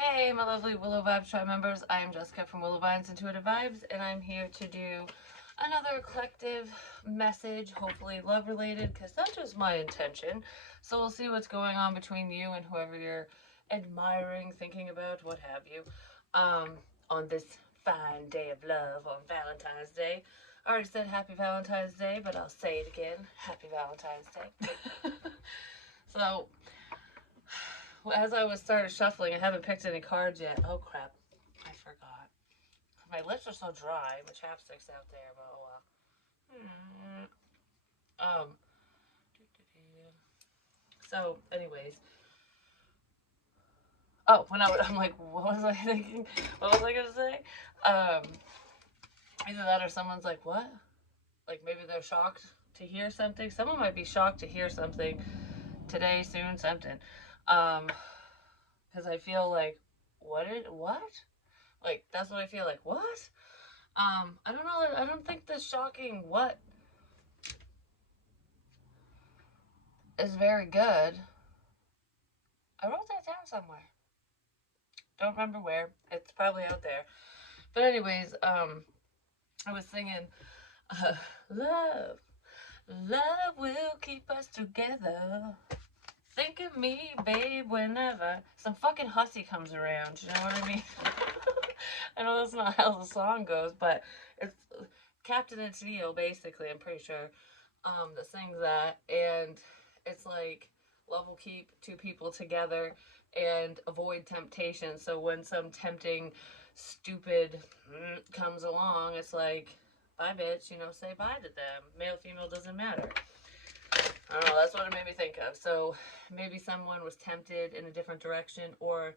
Hey, my lovely Willow Vibes tribe members. I am Jessica from Willow Vines Intuitive Vibes, and I'm here to do another collective message, hopefully love related, because that's just my intention. So we'll see what's going on between you and whoever you're admiring, thinking about, what have you, um, on this fine day of love on Valentine's Day. I already said Happy Valentine's Day, but I'll say it again. Happy Valentine's Day. So, as I was started shuffling, I haven't picked any cards yet. Oh crap, I forgot. My lips are so dry. My chapstick's out there, but oh well. So, anyways. Oh, I'm like, what was I thinking? What was I gonna say? Um, Either that or someone's like, what? Like maybe they're shocked to hear something. Someone might be shocked to hear something today, soon, something. Because I feel like, what? Like that's what I feel like. What? I don't know. I don't think the shocking what is very good. I wrote that down somewhere. Don't remember where. It's probably out there. But anyways, I was singing, uh, love, love will keep us together. Think of me, babe, whenever some fucking hussy comes around. You know what I mean? I know that's not how the song goes, but it's Captain and Tennille, basically. I'm pretty sure that sings that, and it's like love will keep two people together and avoid temptation. So when some tempting, stupid comes along, it's like, bye, bitch. You know, say bye to them. Male, female doesn't matter. I don't know. That's what it made me think of. So maybe someone was tempted in a different direction, or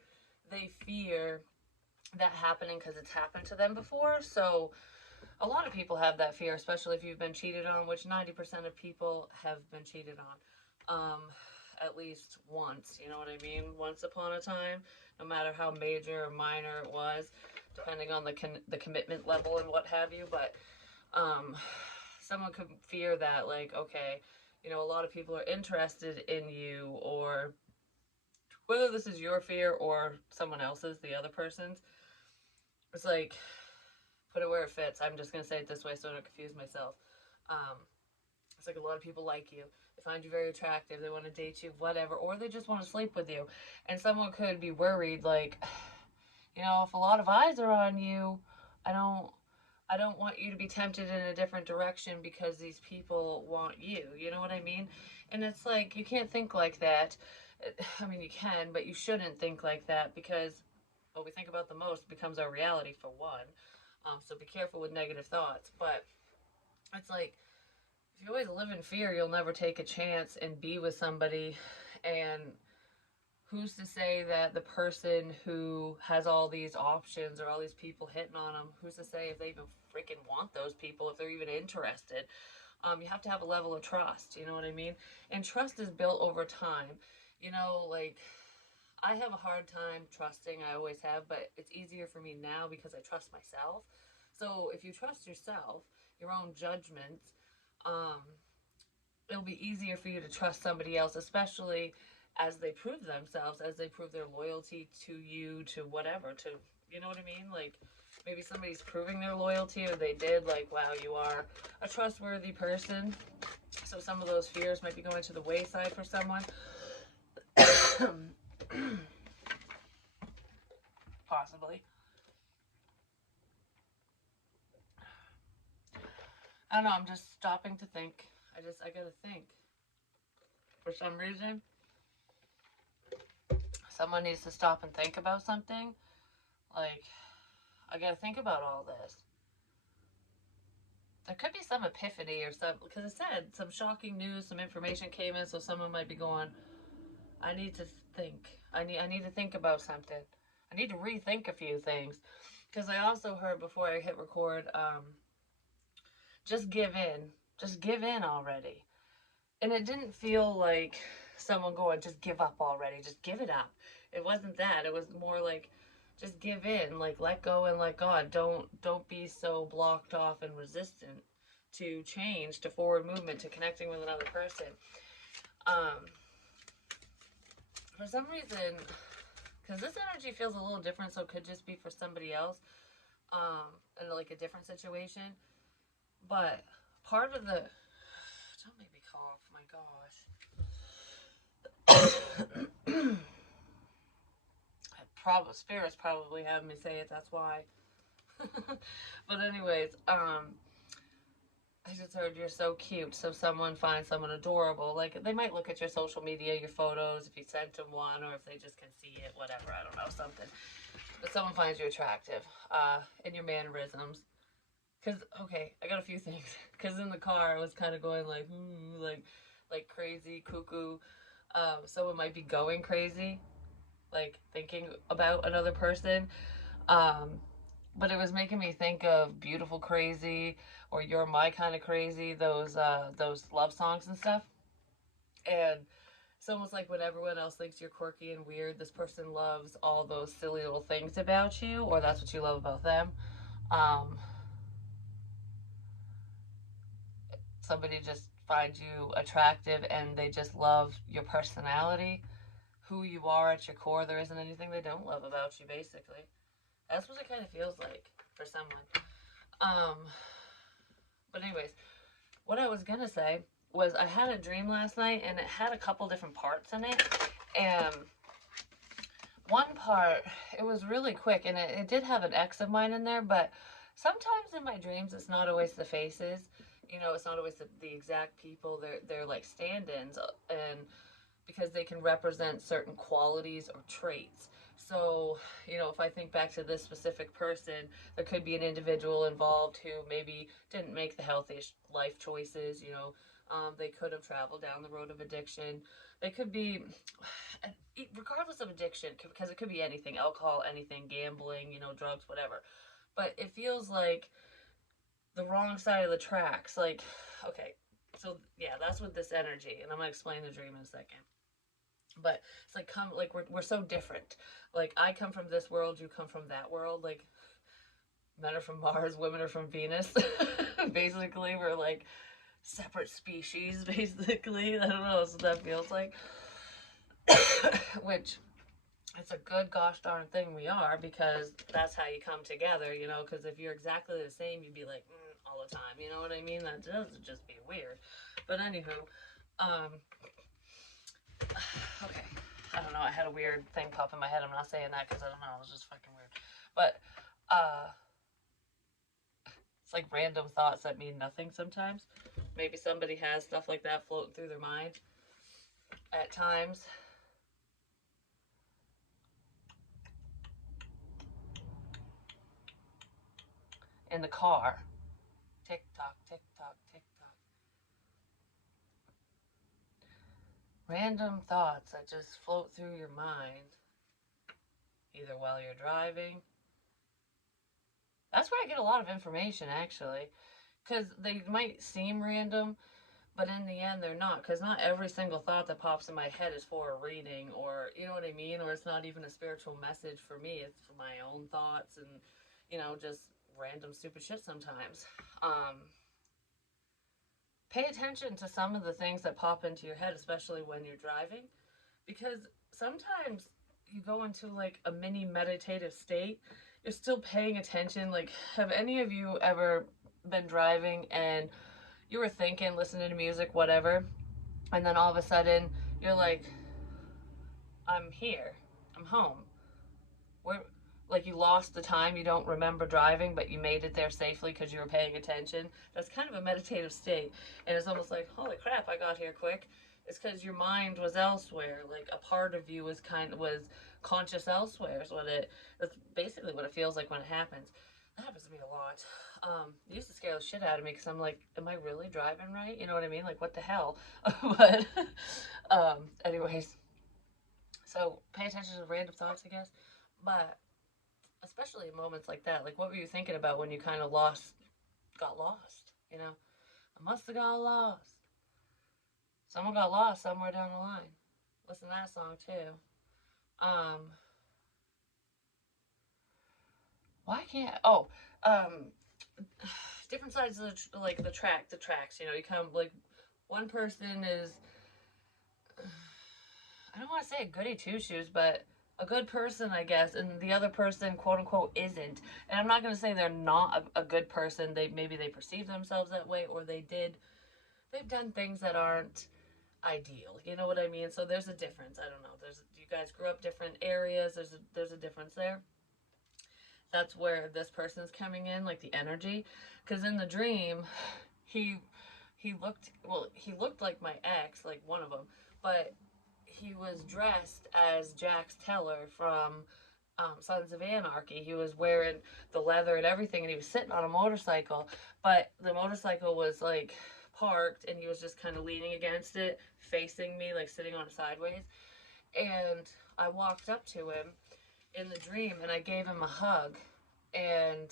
they fear that happening because it's happened to them before. So a lot of people have that fear, especially if you've been cheated on, which 90% of people have been cheated on. At least once, you know what I mean? Once upon a time, no matter how major or minor it was, depending on the commitment level and what have you. But um, someone could fear that, like, okay, you know, a lot of people are interested in you, or whether this is your fear or someone else's, the other person's, it's like, put it where it fits. I'm just going to say it this way so I don't confuse myself. Um, it's like a lot of people like you. They find you very attractive. They want to date you, whatever, or they just want to sleep with you. And someone could be worried, like, you know, if a lot of eyes are on you, I don't I don't want you to be tempted in a different direction because these people want you. You know what I mean? And it's like you can't think like that. I mean, you can, but you shouldn't think like that because what we think about the most becomes our reality for one. So be careful with negative thoughts. But it's like if you always live in fear, you'll never take a chance and be with somebody. And who's to say that the person who has all these options or all these people hitting on them, who's to say if they even freaking want those people, if they're even interested? You have to have a level of trust, you know what I mean? And trust is built over time. You know, like I have a hard time trusting, I always have, but it's easier for me now because I trust myself. So if you trust yourself, your own judgments, um, it'll be easier for you to trust somebody else, especially as they prove themselves, as they prove their loyalty to you, to whatever, to, you know what I mean? Like, maybe somebody's proving their loyalty or they did, like, wow, you are a trustworthy person. So some of those fears might be going to the wayside for someone. Possibly. I don't know, I'm just stopping to think. I gotta think. For some reason, someone needs to stop and think about something. Like, I gotta think about all this. There could be some epiphany or some, because it said some shocking news, some information came in, so someone might be going, I need to think. I need to think about something. I need to rethink a few things. Because I also heard before I hit record, just give in. Just give in already. And it didn't feel like someone going, just give up already. Just give it up. It wasn't that. It was more like, just give in. Like, let go and let God. Don't be so blocked off and resistant to change, to forward movement, to connecting with another person. Um, for some reason, because this energy feels a little different, so it could just be for somebody else, in like a different situation. But part of the don't make me cough. My gosh. Spirits probably have me say it. That's why. But anyways, I just heard you're so cute. So someone finds someone adorable. Like they might look at your social media, your photos, if you sent them one, or if they just can see it, whatever. I don't know, something. But someone finds you attractive, in your mannerisms. Cause okay, I got a few things. Cause in the car I was kind of going like, like crazy, cuckoo. Someone might be going crazy, like thinking about another person. Um, but it was making me think of "Beautiful Crazy" or "You're My Kind of Crazy." Those love songs and stuff. And it's almost like when everyone else thinks you're quirky and weird, this person loves all those silly little things about you, or that's what you love about them. Um, Somebody just finds you attractive and they just love your personality, who you are at your core. There isn't anything they don't love about you, basically. That's what it kind of feels like for someone. Um, but anyways, what I was gonna say was I had a dream last night and it had a couple different parts in it. And one part, it was really quick and it did have an ex of mine in there, but sometimes in my dreams it's not always the faces. You know, it's not always the exact people. They're like stand-ins, and because they can represent certain qualities or traits. So, you know, if I think back to this specific person, there could be an individual involved who maybe didn't make the healthiest life choices. You know, they could have traveled down the road of addiction. They could be, regardless of addiction, because it could be anything, alcohol, anything, gambling, you know, drugs, whatever. But it feels like the wrong side of the tracks. Like, okay, so yeah, that's with this energy, and I'm gonna explain the dream in a second. But it's like we're so different. Like I come from this world, you come from that world. Like men are from Mars, women are from Venus. Basically, we're like separate species. Basically, I don't know what that feels like. Which it's a good gosh darn thing we are, because that's how you come together. You know, because if you're exactly the same, you'd be like all the time. You know what I mean? That does just be weird. But anywho, um, okay. I don't know. I had a weird thing pop in my head. I'm not saying that because I don't know. It was just fucking weird. But it's like random thoughts that mean nothing sometimes. Maybe somebody has stuff like that floating through their mind at times. In the car. Tick tock, tick tock, tick tock. Random thoughts that just float through your mind, either while you're driving. That's where I get a lot of information, actually. Because they might seem random, but in the end they're not, because not every single thought that pops in my head is for a reading, or you know what I mean, or it's not even a spiritual message for me. It's for my own thoughts and just random stupid shit sometimes. um Pay attention to some of the things that pop into your head, especially when you're driving, because sometimes you go into like a mini meditative state. You're still paying attention. Like, have any of you ever been driving and you were thinking, listening to music, whatever, and then all of a sudden you're like, I'm here, I'm home. Where, like, you lost the time, you don't remember driving, but you made it there safely because you were paying attention. That's kind of a meditative state, and it's almost like, holy crap, I got here quick. It's because your mind was elsewhere. Like a part of you was conscious elsewhere. Is what it. That's basically what it feels like when it happens. That happens to me a lot. It used to scare the shit out of me because I'm like, am I really driving right? You know what I mean? Like, what the hell? But, anyways, so pay attention to random thoughts, I guess. But especially in moments like that, like what were you thinking about when you kind of got lost? I must have got lost. Someone got lost somewhere down the line. Listen to that song too. Um, why can't? Oh, um, different sides of the tracks. You come like one person is. I don't want to say a goody two shoes, but a good person, I guess, and the other person, quote unquote, isn't. And I'm not going to say they're not a good person. Maybe they perceive themselves that way, or they've done things that aren't ideal. You know what I mean? So there's a difference. I don't know. You guys grew up different areas. There's a difference there. That's where this person's coming in, like the energy, because in the dream, he he looked like my ex, like one of them, but he was dressed as Jax Teller from Sons of Anarchy. He was wearing the leather and everything, and he was sitting on a motorcycle, but the motorcycle was like parked, and he was just kind of leaning against it, facing me, like sitting on it sideways. And I walked up to him in the dream, and I gave him a hug, and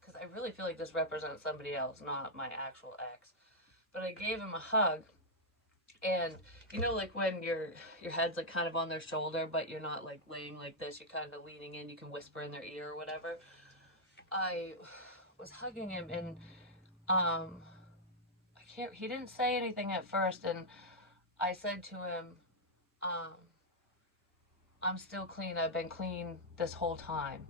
because I really feel like this represents somebody else, not my actual ex. But I gave him a hug, and like when your head's like kind of on their shoulder, but you're not like laying like this. You're kind of leaning in. You can whisper in their ear or whatever. I was hugging him, and um, I can't. He didn't say anything at first, and I said to him, um, "I'm still clean. I've been clean this whole time."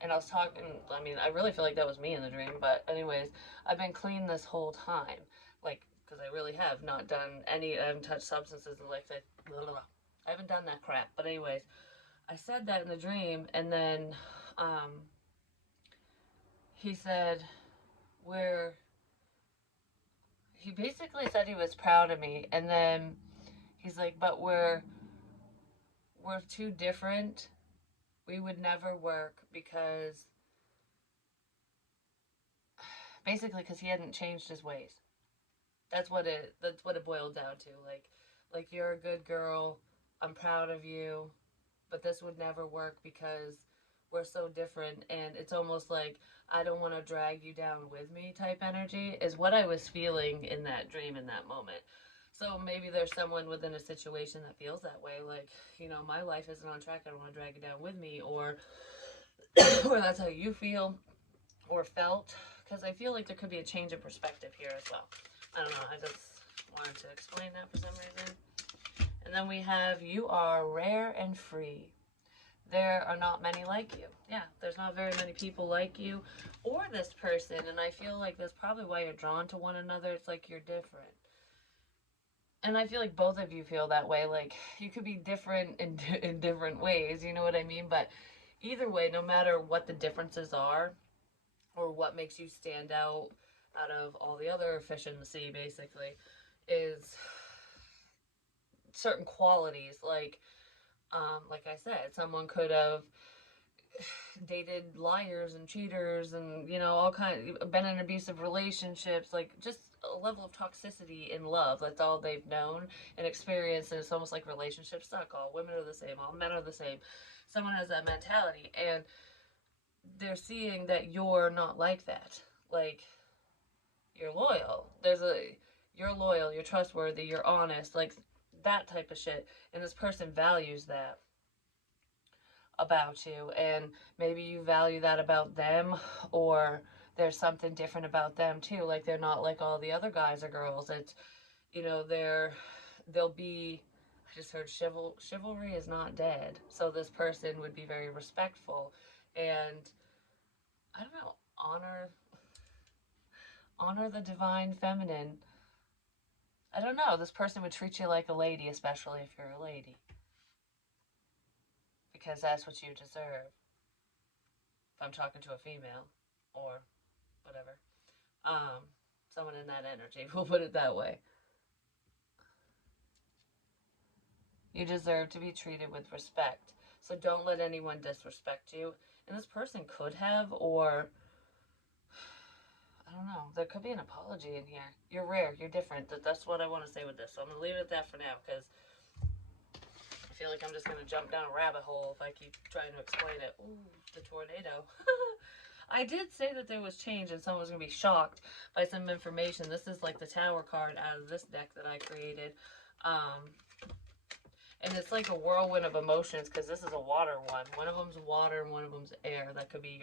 And I was talking. I mean, I really feel like that was me in the dream. But anyways, I've been clean this whole time, like because I really have not done any. I haven't touched substances and like that. Blah, blah, blah. I haven't done that crap. But anyways, I said that in the dream, and then he said, "We're." He basically said he was proud of me, and then he's like, "But we're too different. We would never work because basically because he hadn't changed his ways." That's what it boiled down to. Like you're a good girl. I'm proud of you, but this would never work because we're so different, and it's almost like I don't want to drag you down with me type energy is what I was feeling in that dream in that moment. So maybe there's someone within a situation that feels that way, like, my life isn't on track. I don't want to drag you down with me, or or that's how you feel or felt, because I feel like there could be a change in perspective here as well. I don't know. I just wanted to explain that for some reason. And then we have you are rare and free. There are not many like you. Yeah, there's not very many people like you or this person. And I feel like that's probably why you're drawn to one another. It's like you're different. And I feel like both of you feel that way. Like you could be different in different ways. You know what I mean? But either way, no matter what the differences are, or what makes you stand out of all the other fish in the sea, basically, is certain qualities. Like I said, someone could have dated liars and cheaters, and all kind of been in abusive relationships, like just a level of toxicity in love. That's all they've known and experienced, and it's almost like relationships suck. All women are the same. All men are the same. Someone has that mentality, and they're seeing that you're not like that. Like you're loyal. You're loyal, you're trustworthy, you're honest, like that type of shit. And this person values that about you, and maybe you value that about them, or there's something different about them too. Like they're not like all the other guys or girls. It's they'll be. I just heard chivalry is not dead. So this person would be very respectful, and I don't know, honor the divine feminine. I don't know. This person would treat you like a lady, especially if you're a lady, because that's what you deserve. If I'm talking to a female, or whatever, um, someone in that energy, we'll put it that way. You deserve to be treated with respect. So don't let anyone disrespect you. And this person could have, or I don't know. There could be an apology in here. You're rare. You're different. That's what I want to say with this. So I'm gonna leave it at that for now, because I feel like I'm just gonna jump down a rabbit hole if I keep trying to explain it. Ooh, the tornado. I did say that there was change and someone was gonna be shocked by some information. This is like the Tower card out of this deck that I created. Um, and it's like a whirlwind of emotions, because this is a water one. One of them's water and one of them's air. That could be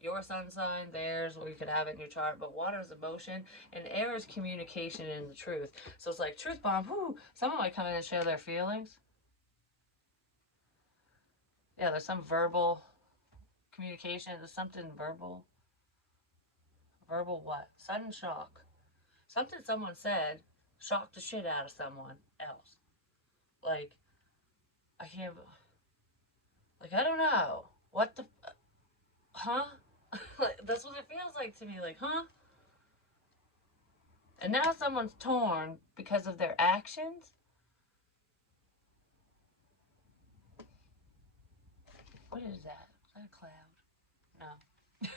your sun sign, theirs, or you could have it in your chart. But water is emotion, and air is communication and the truth. So it's like truth bomb. Whoo! Someone might come in and share their feelings. Yeah, there's some verbal communication. There's something verbal. Verbal what? Sudden shock. Something someone said shocked the shit out of someone else. Like, I can't. Like, I don't know. What the. Huh? Like, that's what it feels like to me. Like, huh? And now someone's torn because of their actions? What is that? Is that a cloud? No.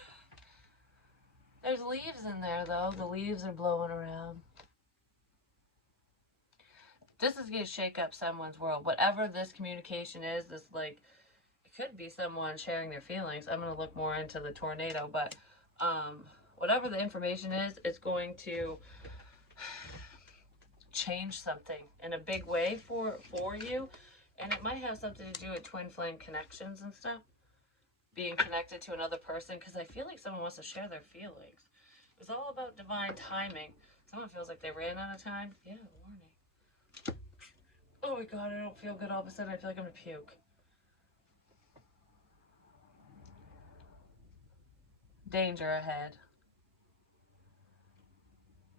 There's leaves in there, though. The leaves are blowing around. This is going to shake up someone's world. Whatever this communication is, this, like, it could be someone sharing their feelings. I'm going to look more into the tornado, but whatever the information is, it's going to change something in a big way for you, and it might have something to do with twin flame connections and stuff, being connected to another person, because I feel like someone wants to share their feelings. It's all about divine timing. Someone feels like they ran out of time. Yeah, warning. Oh my god, I don't feel good. All of a sudden I feel like I'm gonna puke. Danger ahead.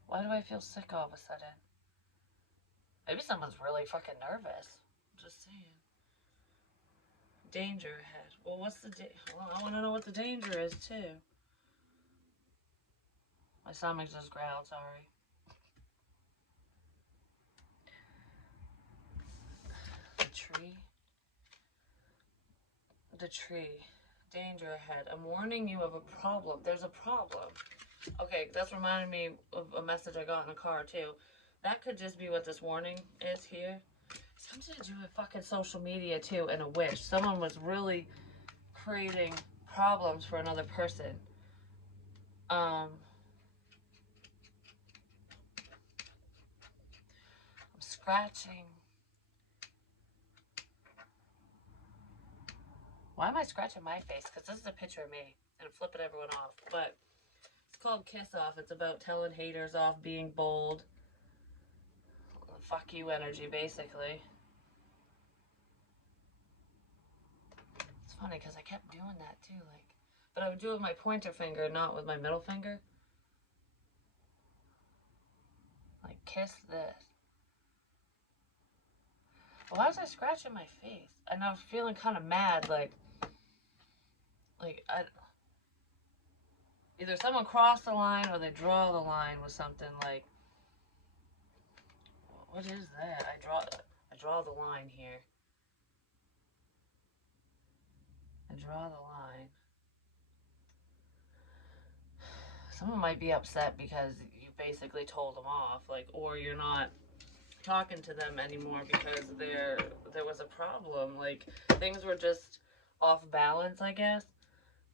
Why do I feel sick all of a sudden? Maybe someone's really fucking nervous. I'm just saying. Danger ahead. Well, what's the well, I want to know what the danger is too. My stomach just growled, sorry. The tree. The tree. Danger ahead. I'm warning you of a problem. There's a problem. Okay, that's reminding me of a message I got in a car too. That could just be what this warning is here. Something to do with fucking social media too, and a wish. Someone was really creating problems for another person. I'm scratching. Why am I scratching my face? Because this is a picture of me and flipping everyone off. But it's called Kiss Off. It's about telling haters off, being bold. Fuck you energy, basically. It's funny because I kept doing that too, like, but I would do it with my pointer finger, not with my middle finger. Like, kiss this. Why was I scratching my face? And I was feeling kind of mad, like I either someone crossed the line or they draw the line with something like, what is that? I draw the line here. I draw the line. Someone might be upset because you basically told them off, like, or you're not talking to them anymore because there was a problem. Like, things were just off balance, I guess.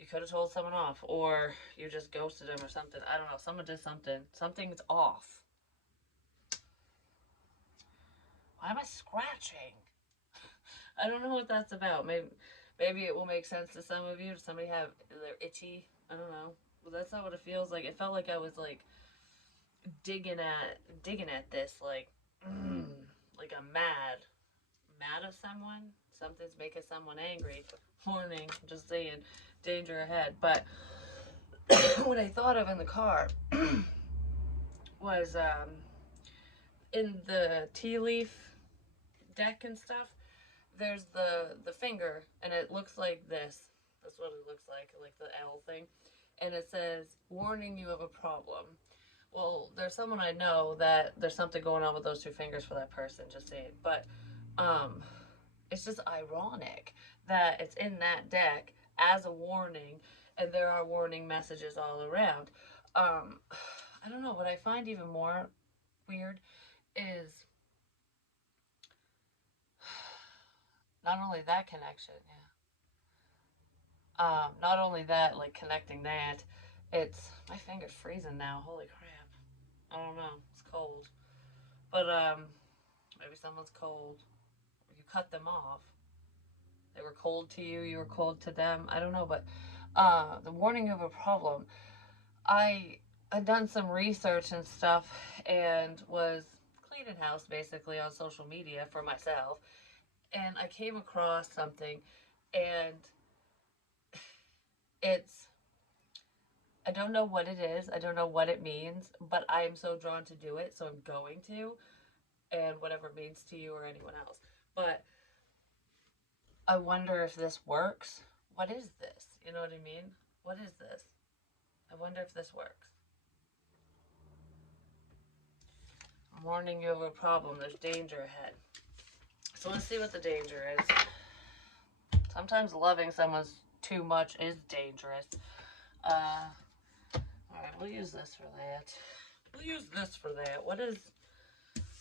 You could have told someone off, or you just ghosted them or something. I don't know. Someone did something. Something's off. Why am I scratching? I don't know what that's about. Maybe it will make sense to some of you. Does somebody have they're itchy? I don't know. But that's not what it feels like. It felt like I was like digging at this, like I'm mad at someone. Something's making someone angry. Warning, just saying, danger ahead. But what I thought of in the car was in the tea leaf deck and stuff. There's the finger, and it looks like this. That's what it looks like the L thing, and it says warning you of a problem. Well, there's someone I know that there's something going on with those two fingers for that person. Just saying, but um, it's just ironic that it's in that deck as a warning, and there are warning messages all around. Um, I don't know. What I find even more weird is not only that connection, yeah. Not only that, like connecting that, it's my finger's freezing now. Holy crap! I don't know. It's cold, but maybe someone's cold. You cut them off. They were cold to you. You were cold to them. I don't know, but the warning of a problem. I had done some research and stuff and was cleaning house basically on social media for myself, and I came across something. And it's, I don't know what it is. I don't know what it means, but I am so drawn to do it, so I'm going to, and whatever it means to you or anyone else. But I wonder if this works. What is this? You know what I mean? What is this? I wonder if this works. I'm warning you of a problem. There's danger ahead. So let's see what the danger is. Sometimes loving someone too much is dangerous. Alright, we'll use this for that. We'll use this for that. What is...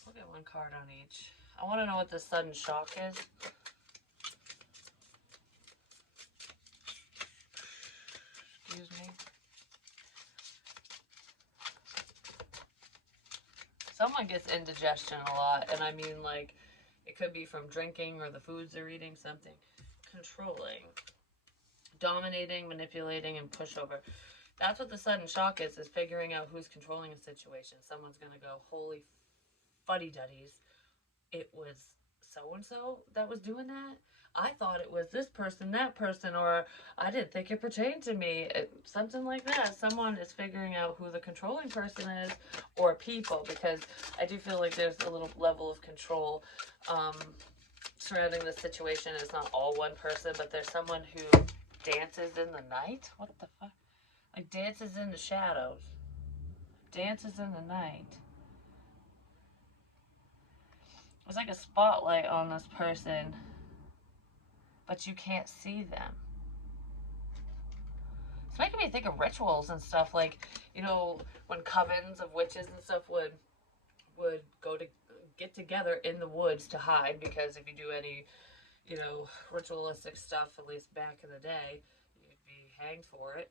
We'll get one card on each. I want to know what this sudden shock is. Excuse me. Someone gets indigestion a lot, and I mean, like, it could be from drinking or the foods they're eating, something. Controlling. Dominating, manipulating, and pushover. That's what the sudden shock is figuring out who's controlling a situation. Someone's going to go, holy fuddy-duddies, it was so-and-so that was doing that? I thought it was this person, that person, or I didn't think it pertained to me. Something like that. Someone is figuring out who the controlling person is, or people, because I do feel like there's a little level of control surrounding the situation. It's not all one person, but there's someone who dances in the night. What the fuck? Like dances in the shadows. Dances in the night. There's like a spotlight on this person, but you can't see them. It's making me think of rituals and stuff, like, you know, when covens of witches and stuff would go to get together in the woods to hide, because if you do any, you know, ritualistic stuff, at least back in the day, you'd be hanged for it,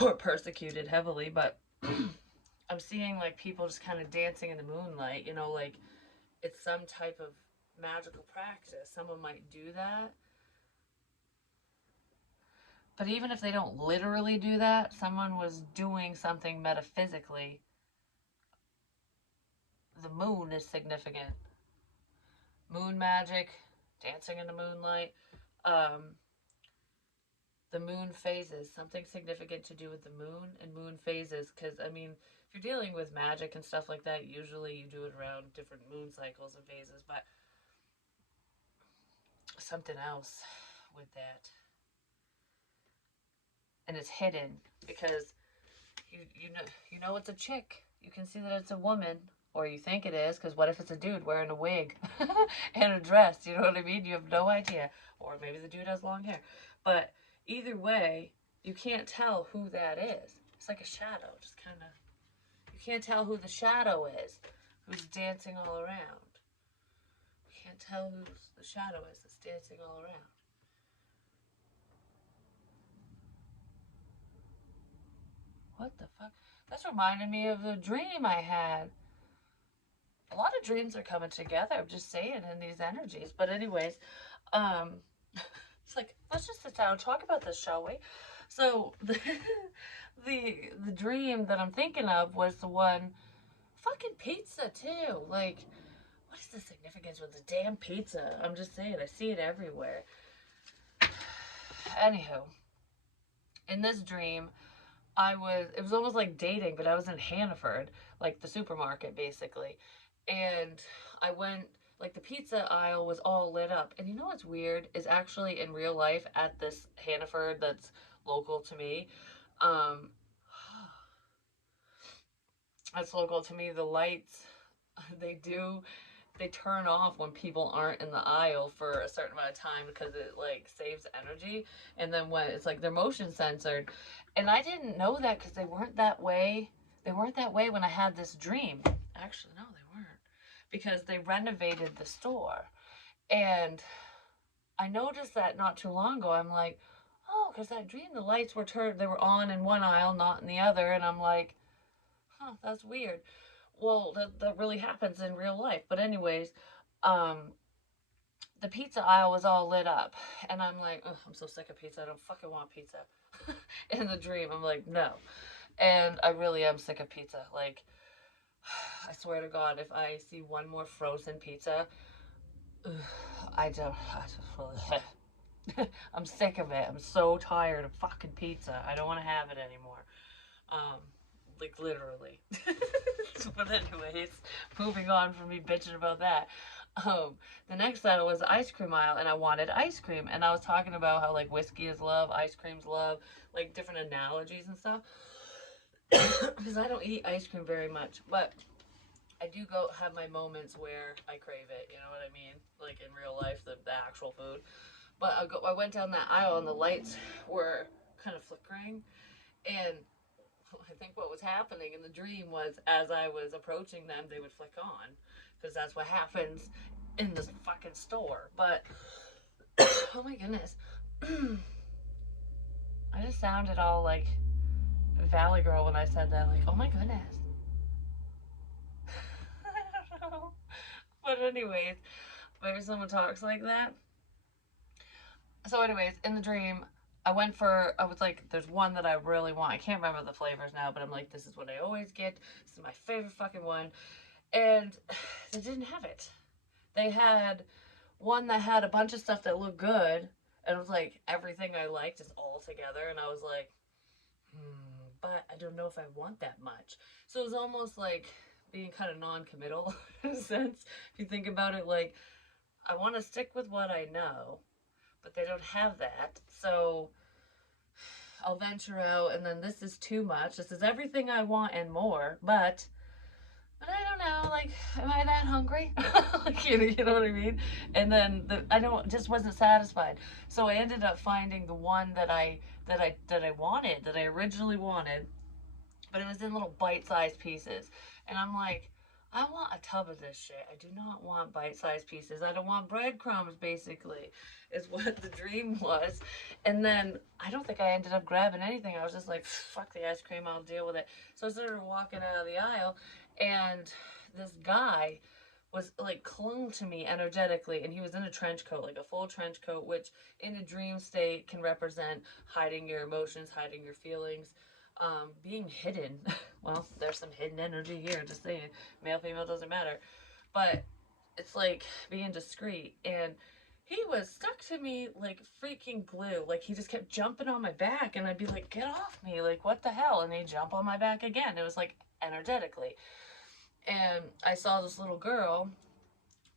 or persecuted heavily. But I'm seeing like people just kind of dancing in the moonlight, you know, like it's some type of magical practice. Someone might do that. But even if they don't literally do that, someone was doing something metaphysically. The moon is significant. Moon magic, dancing in the moonlight. The moon phases, something significant to do with the moon and moon phases. Because, I mean, if you're dealing with magic and stuff like that, usually you do it around different moon cycles and phases. But something else with that. And it's hidden because you know it's a chick. You can see that it's a woman, or you think it is, because what if it's a dude wearing a wig and a dress? You know what I mean? You have no idea. Or maybe the dude has long hair. But either way, you can't tell who that is. It's like a shadow, just kind of. You can't tell who the shadow is, who's dancing all around. You can't tell who the shadow is that's dancing all around. What the fuck? That's reminding me of the dream I had. A lot of dreams are coming together. I'm just saying, in these energies. But anyways, um, it's like, let's just sit down and talk about this, shall we? So the dream that I'm thinking of was the one, fucking pizza too. Like, what is the significance with the damn pizza? I'm just saying, I see it everywhere. Anywho, in this dream, it was almost like dating, but I was in Hannaford, like the supermarket basically. And I went, like the pizza aisle was all lit up. And you know what's weird is actually in real life at this Hannaford that's local to me, um, that's local to me, the lights, they do, they turn off when people aren't in the aisle for a certain amount of time because it like saves energy. And then when it's like they're motion censored, and I didn't know that because they weren't that way. They weren't that way when I had this dream. Actually, no, they weren't, because they renovated the store. And I noticed that not too long ago. I'm like, oh, because that dream, the lights were turned, they were on in one aisle, not in the other. And I'm like, huh, that's weird. Well, that really happens in real life. But anyways, um, the pizza aisle was all lit up, and I'm like, I'm so sick of pizza. I don't fucking want pizza. In the dream, I'm like, no, and I really am sick of pizza. Like, I swear to God, if I see one more frozen pizza, I just I'm sick of it. I'm so tired of fucking pizza. I don't want to have it anymore. Um, like literally. But anyways, moving on from me bitching about that. Um, the next aisle was the ice cream aisle, and I wanted ice cream, and I was talking about how like whiskey is love, ice cream's love, like different analogies and stuff. Because I don't eat ice cream very much, but I do go have my moments where I crave it. You know what I mean? Like in real life, the actual food. But I went down that aisle, and the lights were kind of flickering, and I think what was happening in the dream was as I was approaching them, they would flick on, because that's what happens in this fucking store. But oh my goodness, I just sounded all like Valley Girl when I said that. Like, oh my goodness. I don't know. But anyways, whenever someone talks like that. So anyways, in the dream, I was like, there's one that I really want. I can't remember the flavors now, but I'm like, this is what I always get. This is my favorite fucking one. And they didn't have it. They had one that had a bunch of stuff that looked good, and it was like everything I liked is all together, and I was like, but I don't know if I want that much. So it was almost like being kind of non-committal in a sense. If you think about it, like I want to stick with what I know, but they don't have that. So I'll venture out, and then this is too much. This is everything I want and more, but I don't know, like, am I that hungry? Like, you know what I mean? And then I don't just wasn't satisfied. So I ended up finding the one that I wanted, that I originally wanted, but it was in little bite-sized pieces. And I'm like, I want a tub of this shit. I do not want bite-sized pieces. I don't want breadcrumbs, basically, is what the dream was. And then I don't think I ended up grabbing anything. I was just like, fuck the ice cream, I'll deal with it. So I started walking out of the aisle, and this guy was like clung to me energetically, and he was in a trench coat, like a full trench coat, which in a dream state can represent hiding your emotions, hiding your feelings, being hidden. Well, there's some hidden energy here, just saying. Male, female, doesn't matter. But it's like being discreet. And he was stuck to me like freaking glue. Like he just kept jumping on my back, and I'd be like, get off me. Like, what the hell? And he'd jump on my back again. It was like energetically. And I saw this little girl,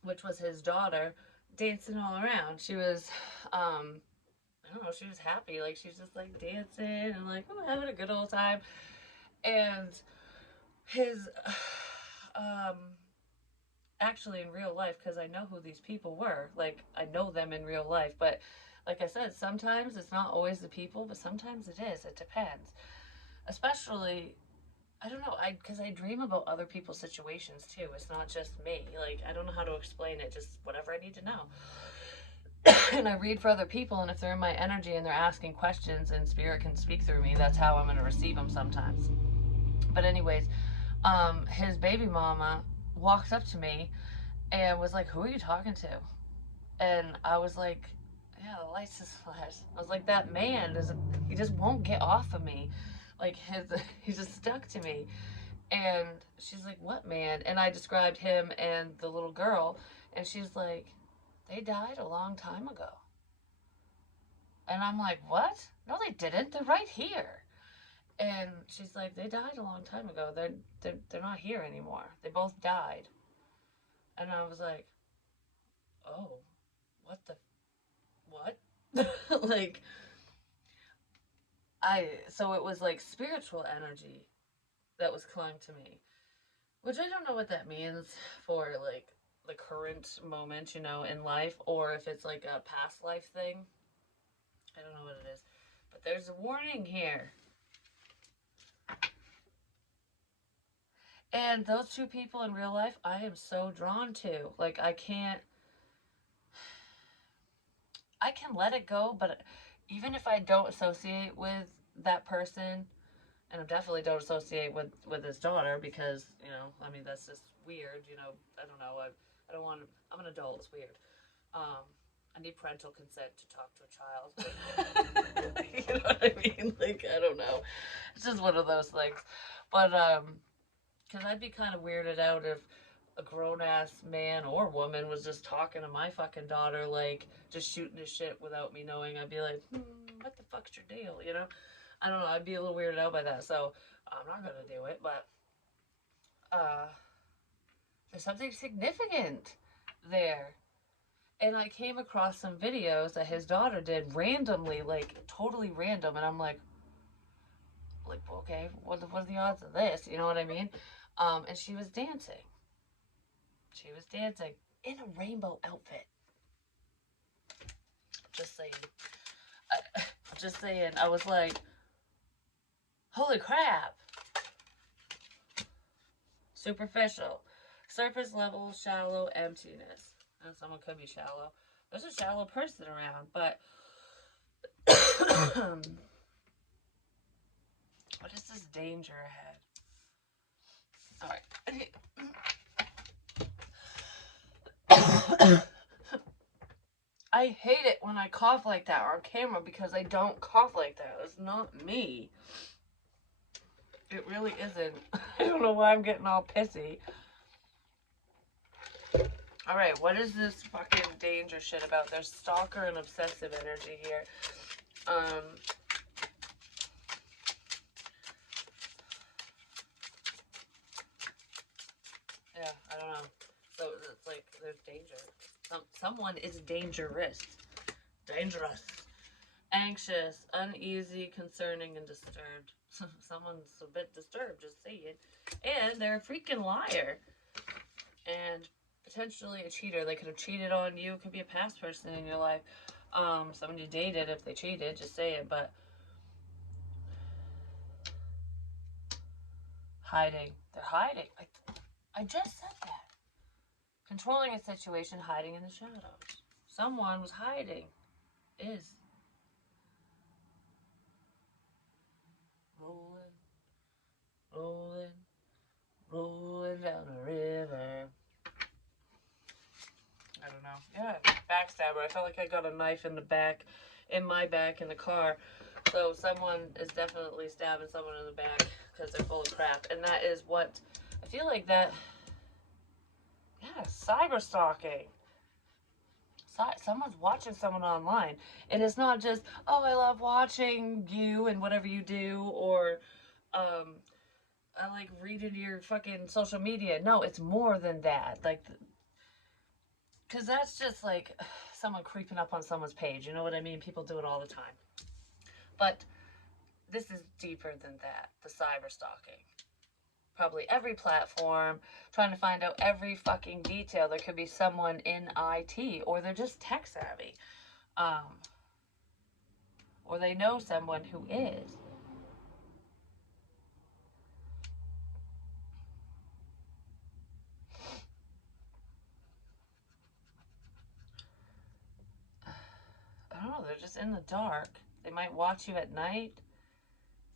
which was his daughter, dancing all around. She was, I don't know, she was happy. Like, she's just like dancing and like, oh, having a good old time. And his, um, actually in real life, because I know who these people were, like, I know them in real life, but like I said, sometimes it's not always the people, but sometimes it is. It depends. Especially, I don't know, because I dream about other people's situations too. It's not just me. Like, I don't know how to explain it, just whatever I need to know. And I read for other people, and if they're in my energy and they're asking questions and spirit can speak through me, that's how I'm going to receive them sometimes. But anyways, his baby mama walks up to me and was like, who are you talking to? And I was like, yeah, the lights just flashed. I was like, that man doesn't, he just won't get off of me. Like he's just stuck to me. And she's like, what man? And I described him and the little girl, and she's like, they died a long time ago. And I'm like, what? No, they didn't. They're right here. And she's like, they died a long time ago. They're not here anymore. They both died. And I was like, oh, what the what? Like so it was like spiritual energy that was clung to me, which I don't know what that means for like the current moment, you know, in life, or if it's like a past life thing. I don't know what it is, but there's a warning here. And those two people in real life, I am so drawn to. Like, I can let it go, but even if I don't associate with that person, and I definitely don't associate with his daughter, because, you know, I mean, that's just weird, you know. I don't know. I don't want to, I'm an adult. It's weird. Um, I need parental consent to talk to a child. You know what I mean? Like, I don't know. It's just one of those things. But, because I'd be kind of weirded out if a grown-ass man or woman was just talking to my fucking daughter, like, just shooting his shit without me knowing, I'd be like, what the fuck's your deal, you know? I don't know, I'd be a little weirded out by that, so I'm not gonna do it, but, uh, there's something significant there. And I came across some videos that his daughter did randomly, like, totally random, and I'm like, okay, what are the odds of this, you know what I mean? And she was dancing. She was dancing in a rainbow outfit. Just saying. I, just saying. I was like, holy crap. Superficial. Surface level, shallow emptiness. And someone could be shallow. There's a shallow person around, but what is this danger ahead? Alright. I hate it when I cough like that on camera because I don't cough like that. It's not me. It really isn't. I don't know why I'm getting all pissy. Alright, what is this fucking danger shit about? There's stalker and obsessive energy here. Yeah, I don't know. So it's like there's danger. Someone is dangerous. Dangerous. Anxious, uneasy, concerning, and disturbed. Someone's a bit disturbed, just saying. And they're a freaking liar. And potentially a cheater. They could have cheated on you. Could be a past person in your life. Someone you dated if they cheated, just say it. But hiding. They're hiding. I just said that. Controlling a situation, hiding in the shadows. Someone was hiding. Is. Rolling, rolling, rolling down the river. I don't know. Yeah, backstabber. I felt like I got a knife in my back in the car. So someone is definitely stabbing someone in the back because they're full of crap. And that is what, I feel like that, yeah, cyber stalking. Someone's watching someone online. And it's not just, oh, I love watching you and whatever you do, or I like reading your fucking social media. No, it's more than that. Like, because that's just like someone creeping up on someone's page. You know what I mean? People do it all the time. But this is deeper than that. The cyber stalking. Probably every platform, trying to find out every fucking detail. There could be someone in IT, or they're just tech savvy. Or they know someone who is. I don't know, they're just in the dark. They might watch you at night.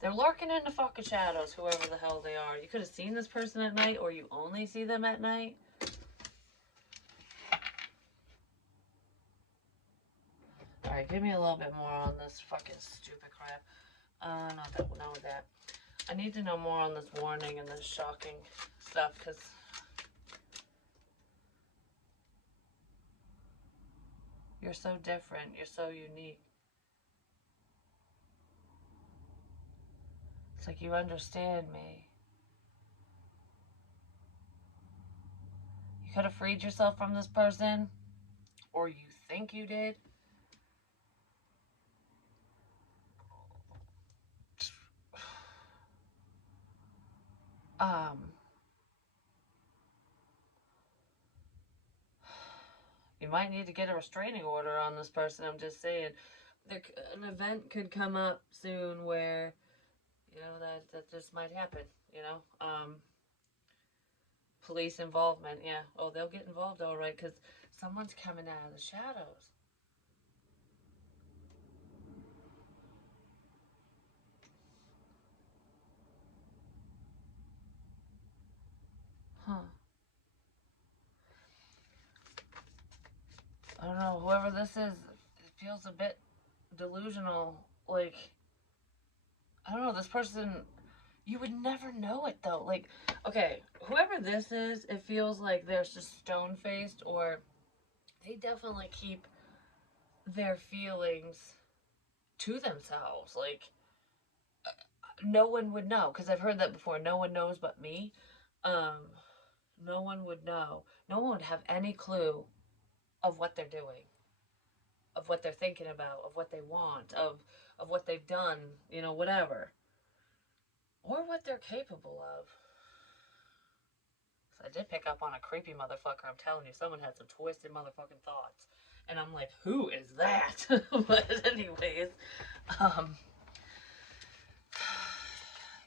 They're lurking in the fucking shadows, whoever the hell they are. You could have seen this person at night, or you only see them at night. Alright, give me a little bit more on this fucking stupid crap. Not with that. I need to know more on this warning and this shocking stuff, because you're so different. You're so unique. It's like you understand me. You could have freed yourself from this person, or you think you did. You might need to get a restraining order on this person. I'm just saying, an event could come up soon where, you know, that just might happen. You know, police involvement. Yeah. Oh, they'll get involved, all right, because someone's coming out of the shadows. Huh. I don't know. Whoever this is, it feels a bit delusional. Like, I don't know. This person You would never know it though. Like, okay, whoever this is, it feels like they're just stone faced, or they definitely keep their feelings to themselves. Like, no one would know, because I've heard that before. No one knows but me. Um, no one would know. No one would have any clue of what they're doing, of what they're thinking about, of what they want, of what they've done, you know, whatever, or what they're capable of. So I did pick up on a creepy motherfucker. I'm telling you, someone had some twisted motherfucking thoughts, and I'm like, who is that? But anyways, um,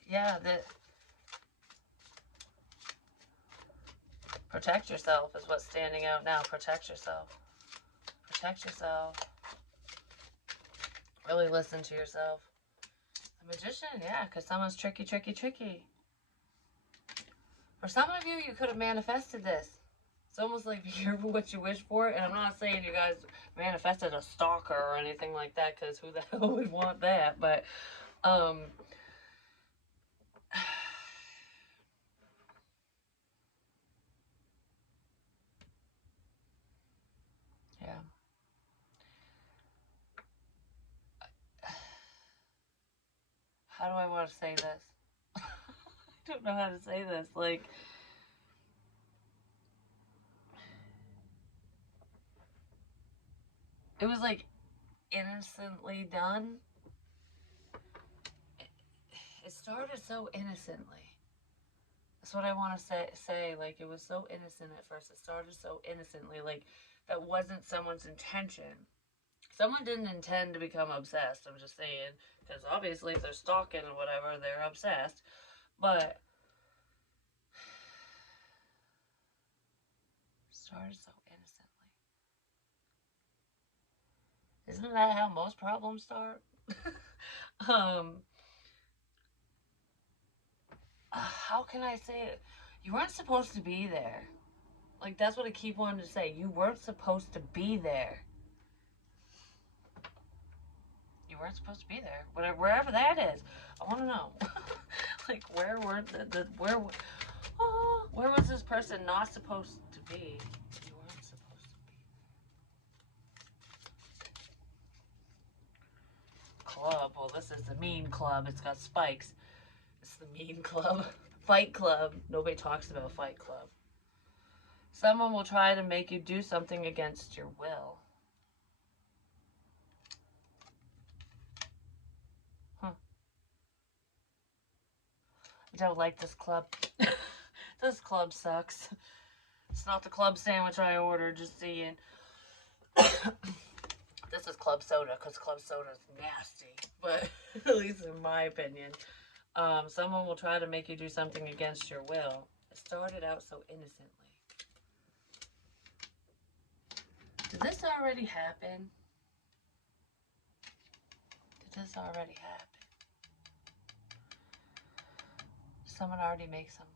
yeah, the protect yourself is what's standing out now. Protect yourself. Protect yourself. Really listen to yourself. The magician, yeah, because someone's tricky, tricky, tricky. For some of you, you could have manifested this. It's almost like be careful what you wish for. And I'm not saying you guys manifested a stalker or anything like that, because who the hell would want that? But, yeah. How do I want to say this? I don't know how to say this. Like, it was like innocently done. It started so innocently. That's what I want to say. Like, it was so innocent at first. It started so innocently. Like, that wasn't someone's intention. Someone didn't intend to become obsessed. I'm just saying. Because obviously, if they're stalking or whatever, they're obsessed. But it started so innocently. Isn't that how most problems start? um, how can I say it? You weren't supposed to be there. Like, that's what I keep wanting to say. You weren't supposed to be there. You weren't supposed to be there. Whatever, wherever that is. I want to know. Like, where weren't where was this person not supposed to be? You weren't supposed to be. Club. Well, this is the mean club. It's got spikes. It's the mean club. Fight club. Nobody talks about Fight Club. Someone will try to make you do something against your will. Huh. I don't like this club. This club sucks. It's not the club sandwich I ordered, just seeing. This is club soda, because club soda is nasty. But, at least in my opinion. Someone will try to make you do something against your will. It started out so innocently. Did this already happen? Did this already happen? Someone already make some.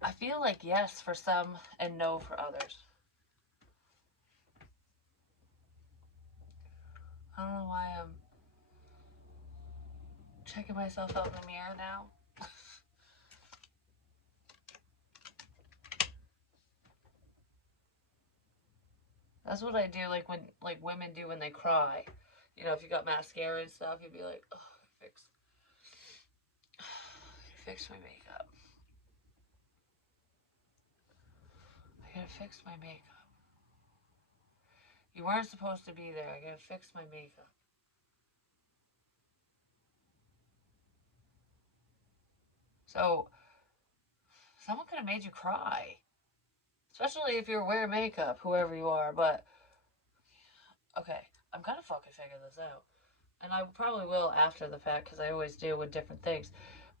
I feel like yes for some and no for others. I don't know why I'm checking myself out in the mirror now. That's what I do, like when women do when they cry. You know, if you got mascara and stuff, you'd be like, oh, fix my makeup. I gotta fix my makeup. You weren't supposed to be there. I gotta fix my makeup. So, someone could have made you cry. Especially if you're wearing makeup, whoever you are. But, okay, I'm gonna fucking figure this out. And I probably will after the fact, because I always do with different things.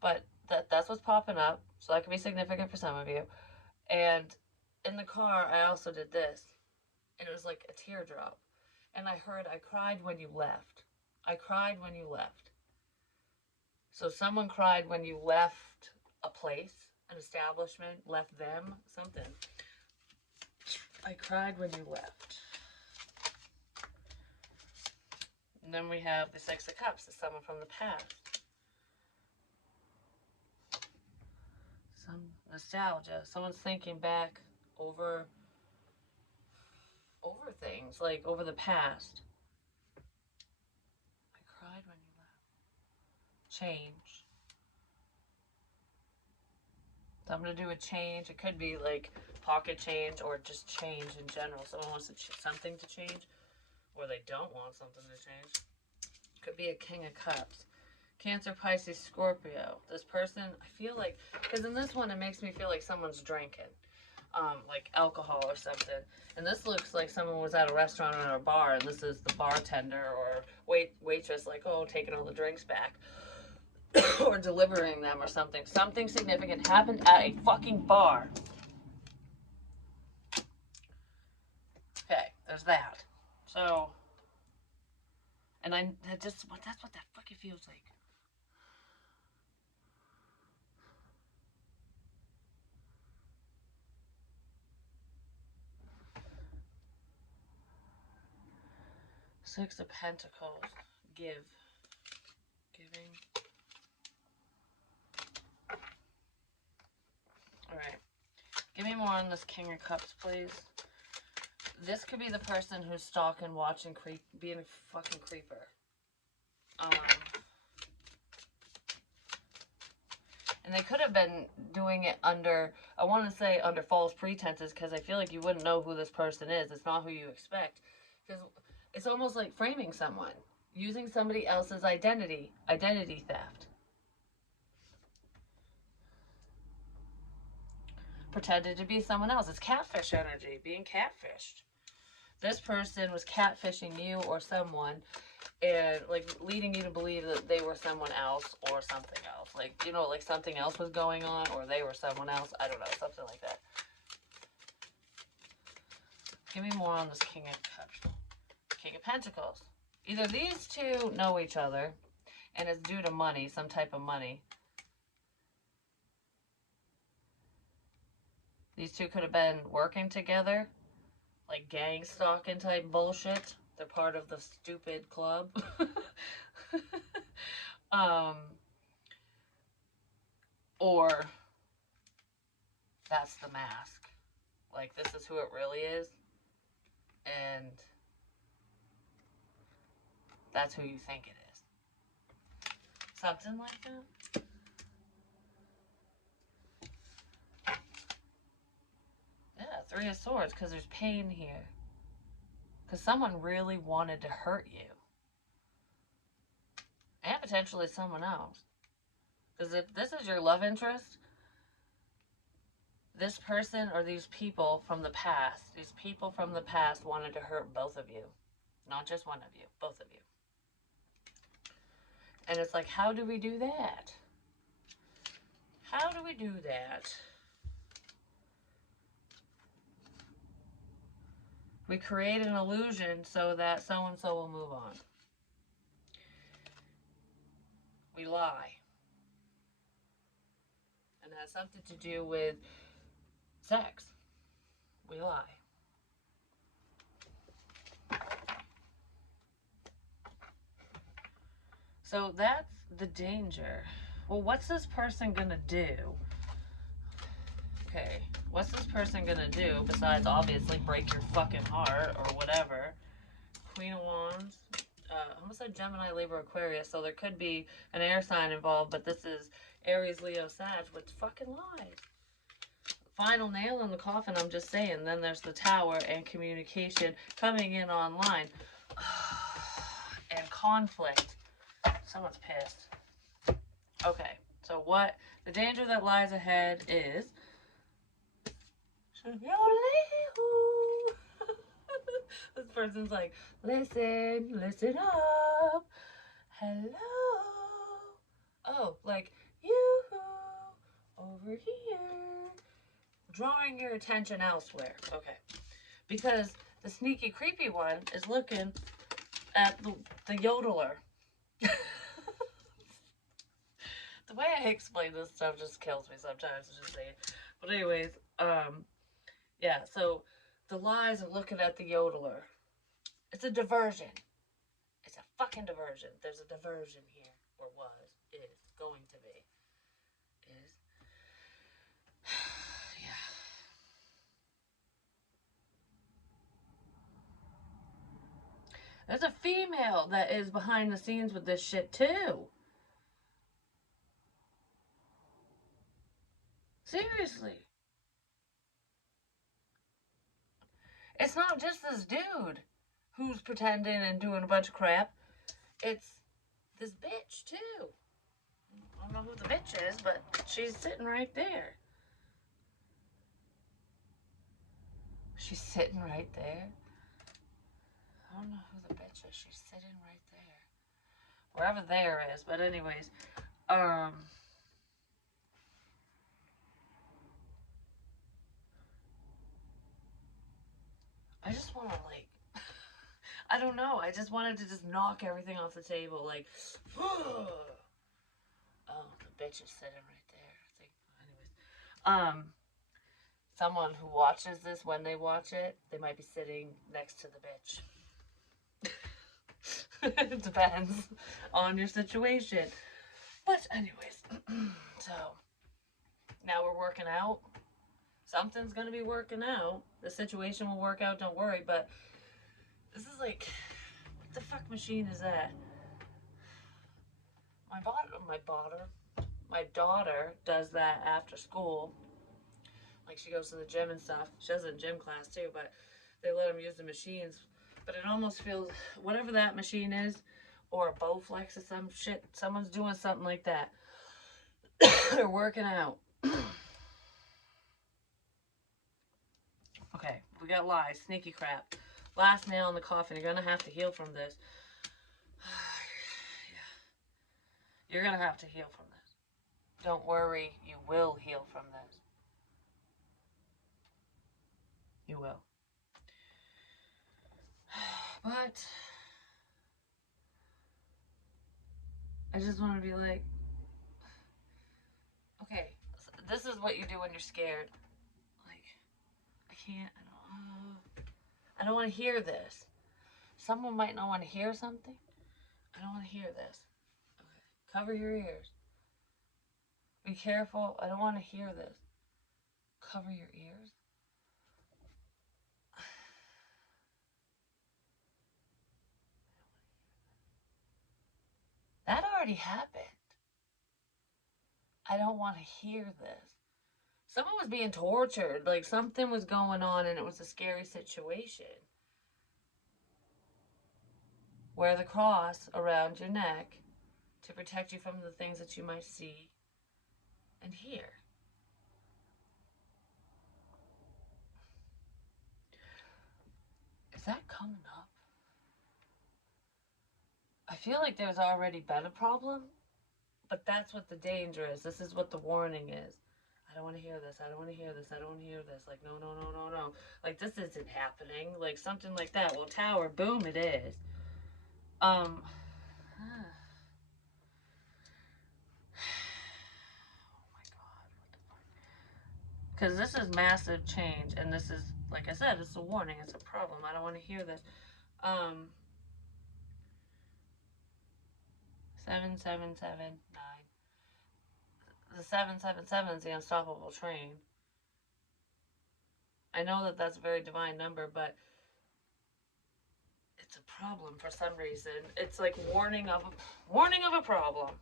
But that's what's popping up. So that could be significant for some of you. And in the car, I also did this. And it was like a teardrop. And I heard, I cried when you left. I cried when you left. So someone cried when you left a place, an establishment, left them, something. I cried when you left. And then we have the Six of Cups. It's someone from the past. Nostalgia. Someone's thinking back over things, like over the past. I cried when you left. Change. Something to do with change. It could be like pocket change or just change in general. Someone wants something to change, or they don't want something to change. Could be a King of Cups. Cancer, Pisces, Scorpio. This person, I feel like, because in this one it makes me feel like someone's drinking, like alcohol or something. And this looks like someone was at a restaurant or a bar, and this is the bartender or waitress, like, oh, taking all the drinks back. Or delivering them or something. Something significant happened at a fucking bar. Okay, there's that. So, and that's what that fucking feels like. Six of Pentacles. Giving. Alright. Give me more on this King of Cups, please. This could be the person who's stalking, watching, being a fucking creeper. And they could have been doing it under, I want to say under false pretenses, because I feel like you wouldn't know who this person is. It's not who you expect. Because it's almost like framing someone. Using somebody else's identity. Identity theft. Pretended to be someone else. It's catfish energy. Being catfished. This person was catfishing you or someone, and like leading you to believe that they were someone else or something else. Like, you know, like something else was going on, or they were someone else. I don't know, something like that. Give me more on this King of Cups. King of Pentacles. Either these two know each other, and it's due to money, some type of money. These two could have been working together, like gang stalking type bullshit. They're part of the stupid club. Or that's the mask. Like, this is who it really is. And that's who you think it is. Something like that. Yeah, Three of Swords, because there's pain here. Because someone really wanted to hurt you. And potentially someone else. Because if this is your love interest, this person or these people from the past wanted to hurt both of you. Not just one of you, both of you. And it's like, how do we do that? How do we do that? We create an illusion so that so-and-so will move on. We lie. And it has something to do with sex. We lie. So that's the danger. Well, what's this person gonna do? Okay, what's this person gonna do besides obviously break your fucking heart or whatever? Queen of Wands. I almost said Gemini, Libra, Aquarius, so there could be an air sign involved, but this is Aries, Leo, Sag, which fucking lies. Final nail in the coffin, I'm just saying. Then there's the Tower and communication coming in online. And conflict. Someone's pissed. Okay, so what the danger that lies ahead is. This person's like, listen up. Hello. Oh, like, you over here. Drawing your attention elsewhere. Okay. Because the sneaky, creepy one is looking at the yodeler. The way I explain this stuff just kills me sometimes, just saying. But anyways, yeah, so the lies are looking at the yodeler. It's a diversion. It's a fucking diversion. There's a diversion here. Or was. Is. Going to be. Is. There's a female that is behind the scenes with this shit too. Seriously. It's not just this dude who's pretending and doing a bunch of crap. It's this bitch too. I don't know who the bitch is, but she's sitting right there. She's sitting right there. I don't know who the bitch is. She's sitting right there. Wherever there is. But anyways, I just want to I don't know. I just wanted to just knock everything off the table. Like, oh, the bitch is sitting right there. I think. Anyways, someone who watches this when they watch it, they might be sitting next to the bitch. It depends on your situation. But anyways, so now we're working out. Something's gonna be working out. The situation will work out. Don't worry. But this is like, what the fuck machine is that? My daughter does that after school. Like, she goes to the gym and stuff. She does it in gym class too, but they let them use the machines. But it almost feels, whatever that machine is, or a Bowflex or some shit, someone's doing something like that. They're working out. Okay, we got lies, sneaky crap. Last nail in the coffin. You're gonna have to heal from this. Yeah. You're gonna have to heal from this. Don't worry, you will heal from this. You will. But I just want to be like, okay, this is what you do when you're scared. Like, I can't, I don't want to hear this. Someone might not want to hear something. I don't want to hear this. Okay, cover your ears. Be careful. I don't want to hear this. Cover your ears. That already happened. I don't want to hear this. Someone was being tortured. Like, something was going on and it was a scary situation. Wear the cross around your neck to protect you from the things that you might see and hear. Is that coming up? I feel like there's already been a problem, but that's what the danger is. This is what the warning is. I don't want to hear this. I don't want to hear this. I don't want to hear this. Like, no, no, no, no, no. Like, this isn't happening. Like, something like that. Well, tower, boom, it is. Oh my God, what the fuck? Because this is massive change, and this is, like I said, it's a warning. It's a problem. I don't want to hear this. 7779. The 777 is the unstoppable train. I know that that's a very divine number, but it's a problem for some reason. It's like warning of a problem.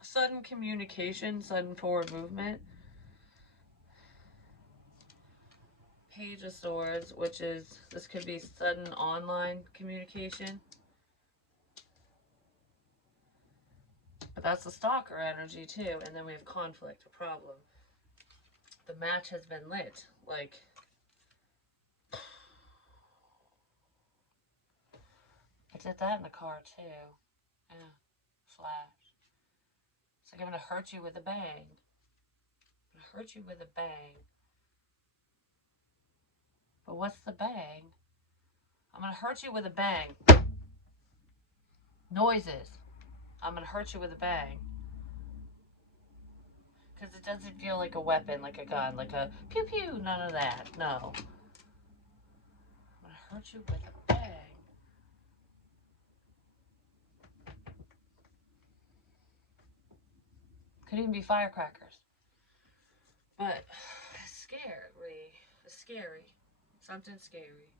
Sudden communication, sudden forward movement. Page of Swords, which is, this could be sudden online communication. But that's the stalker energy too. And then we have conflict, a problem. The match has been lit. Like, I did that in the car too. Yeah. Flash. It's like, I'm gonna hurt you with a bang. I'm gonna hurt you with a bang. But what's the bang? I'm gonna hurt you with a bang. Noises. I'm gonna hurt you with a bang. Because it doesn't feel like a weapon, like a gun, like a pew pew, none of that. No. I'm gonna hurt you with a bang. Could even be firecrackers. But scary. It's scary. Something scary.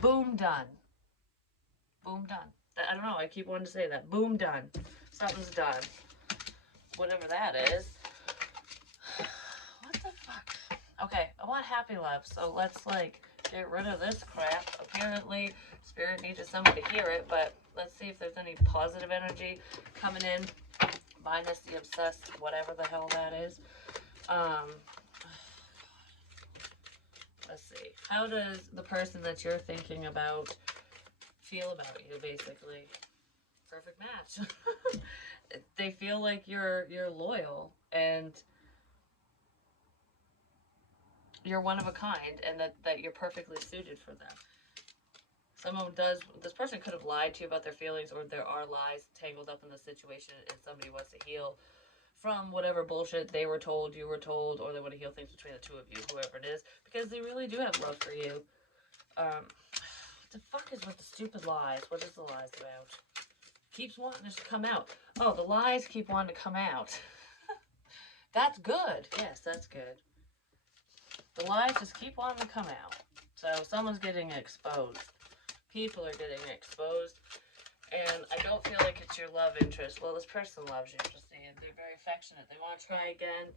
Boom, done. Boom, done. I don't know. I keep wanting to say that. Boom, done. Something's done. Whatever that is. What the fuck? Okay, I want happy love, so let's, like, get rid of this crap. Apparently, Spirit needed somebody to hear it, but let's see if there's any positive energy coming in. Minus the obsessed, whatever the hell that is. Let's see. How does the person that you're thinking about feel about you, basically? Perfect match. They feel like you're loyal and you're one of a kind, and that you're perfectly suited for them. This person could have lied to you about their feelings, or there are lies tangled up in the situation, and somebody wants to heal from whatever bullshit they were told, you were told, or they want to heal things between the two of you, whoever it is, because they really do have love for you. What the fuck is with the stupid lies? What is the lies about? Keeps wanting to come out. Oh, the lies keep wanting to come out. That's good. Yes, that's good. The lies just keep wanting to come out. So someone's getting exposed. People are getting exposed. And I don't feel like it's your love interest. Well, this person loves you, Justine. They're very affectionate. They want to try again.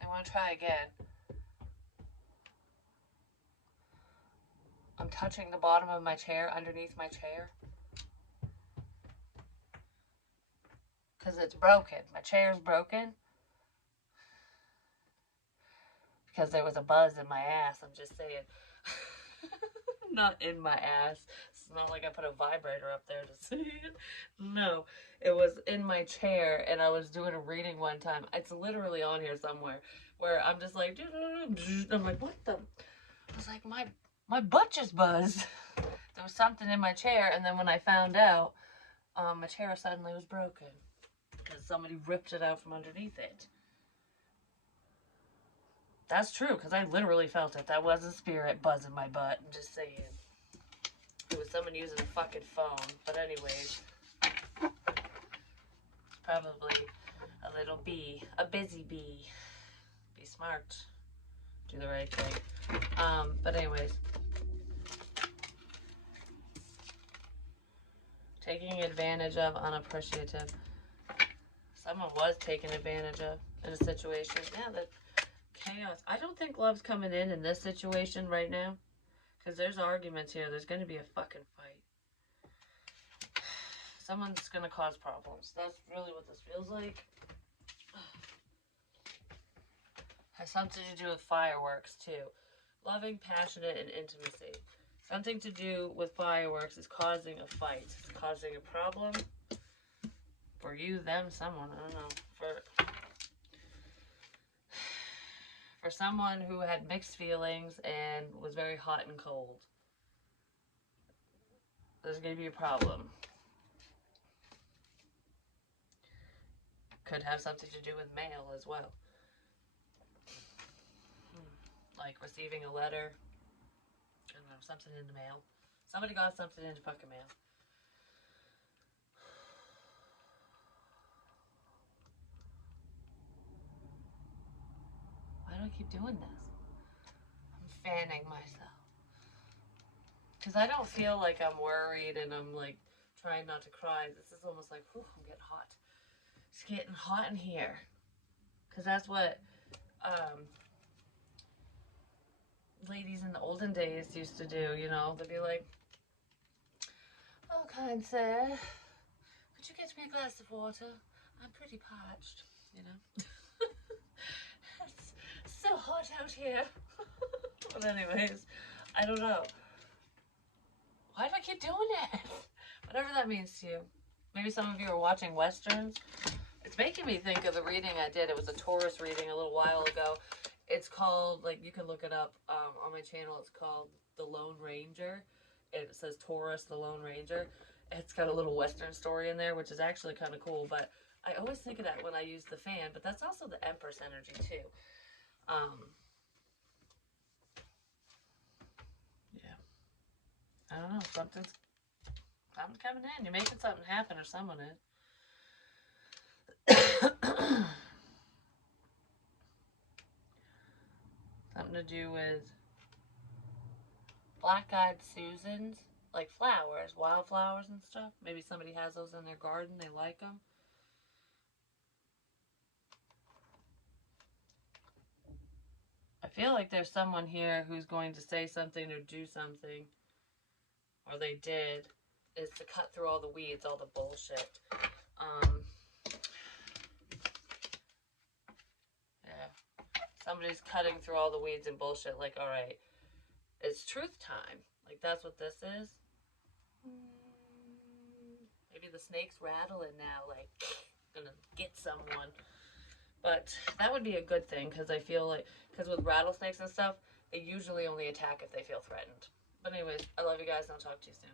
They want to try again. I'm touching the bottom of my chair, underneath my chair. Because it's broken. My chair's broken. Because there was a buzz in my ass, I'm just saying. Not in my ass. It's not like I put a vibrator up there to see it. No, it was in my chair, and I was doing a reading one time. It's literally on here somewhere, where I'm just like, I'm like, what the? I was like, my butt just buzzed. There was something in my chair, and then when I found out, my chair suddenly was broken because somebody ripped it out from underneath it. That's true, because I literally felt it. That was a spirit buzzing my butt. I'm just saying. It was someone using a fucking phone. But anyways. Probably a little bee. A busy bee. Be smart. Do the right thing. But anyways. Taking advantage of, unappreciative. Someone was taken advantage of in a situation. Yeah, that chaos. I don't think love's coming in this situation right now. Because there's arguments here. There's going to be a fucking fight. Someone's going to cause problems. That's really what this feels like. Has something to do with fireworks, too. Loving, passionate, and intimacy. Something to do with fireworks is causing a fight. It's causing a problem. For you, them, someone. I don't know. For someone who had mixed feelings and was very hot and cold. There's going to be a problem. Could have something to do with mail as well. Like receiving a letter. I don't know, something in the mail. Somebody got something in the fucking mail. Why do I keep doing this? I'm fanning myself. Because I don't feel like I'm worried and I'm like trying not to cry. This is almost like, whew, I'm getting hot. It's getting hot in here. Because that's what ladies in the olden days used to do, you know. They'd be like, oh, kind sir, could you get me a glass of water? I'm pretty parched, you know. It's so hot out here. But anyways, I don't know. Why do I keep doing it? Whatever that means to you. Maybe some of you are watching Westerns. It's making me think of the reading I did. It was a Taurus reading a little while ago. It's called, like, you can look it up on my channel. It's called The Lone Ranger. And it says Taurus, The Lone Ranger. It's got a little Western story in there, which is actually kind of cool. But I always think of that when I use the fan. But that's also the Empress energy, too. Yeah. I don't know. Something's coming in. You're making something happen, or someone is. something to do with black-eyed Susans, like flowers, wildflowers and stuff. Maybe somebody has those in their garden, they like them. I feel like there's someone here who's going to say something or do something, or they did, is to cut through all the weeds, all the bullshit. Yeah. Somebody's cutting through all the weeds and bullshit, like, alright, it's truth time. Like, that's what this is. Maybe the snake's rattling now, like, gonna get someone. But that would be a good thing, because I feel like, because with rattlesnakes and stuff, they usually only attack if they feel threatened. But anyways, I love you guys, and I'll talk to you soon.